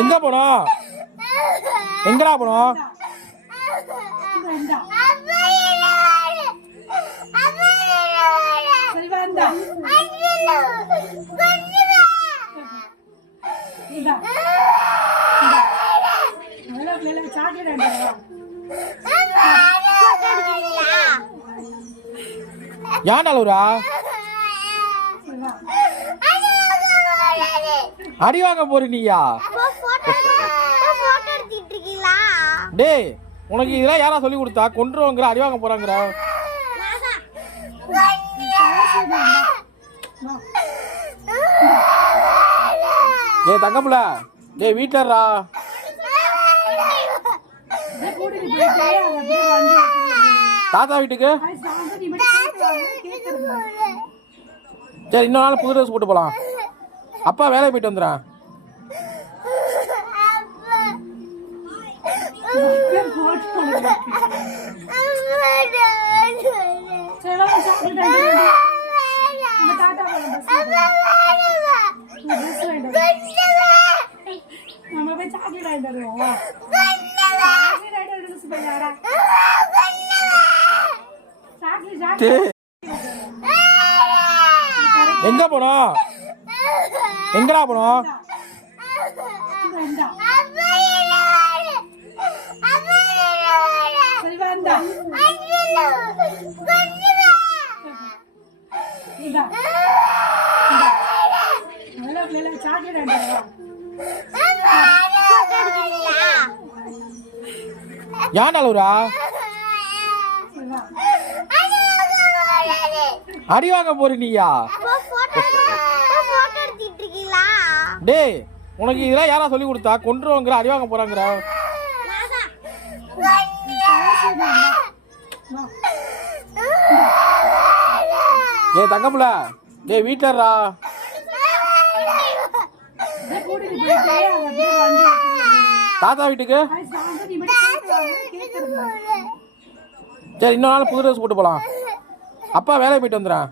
எங்க போனோம்? எங்கடா போனோம்? யான் அழுவுறா? அடி வாங்க போற நீயா? டேய், உனக்கு இதெல்லாம் யாரா சொல்லி கொடுத்தா? கொன்றுவங்கிற அடி வாங்க போறாங்கிற. ஏ தங்கப்புல, டேய் வீட்டுலடா. தாத்தா வீட்டுக்கு சரி, இன்னொரு நாள் புது ட்ரெஸ் போட்டு போலாம். அப்பா வேலைக்கு போயிட்டு வந்துடுறேன். எங்க போனோம்? எங்கடா போனோம்? யான் அழுவுறா? அடி வாங்க போற நீயா? டேய், உனக்கு இதெல்லாம் யாரா சொல்லி கொடுத்தா? கொன்றுவங்கிற அடி வாங்க போறாங்கிற. ஏ தங்கப்புல, டேய் வீட்டுலடா. தாத்தா வீட்டுக்கு சரி, இன்னொரு நாள் புது ட்ரெஸ் போட்டு போலாம். அப்பா வேலைக்கு போயிட்டு வந்துடுறேன்.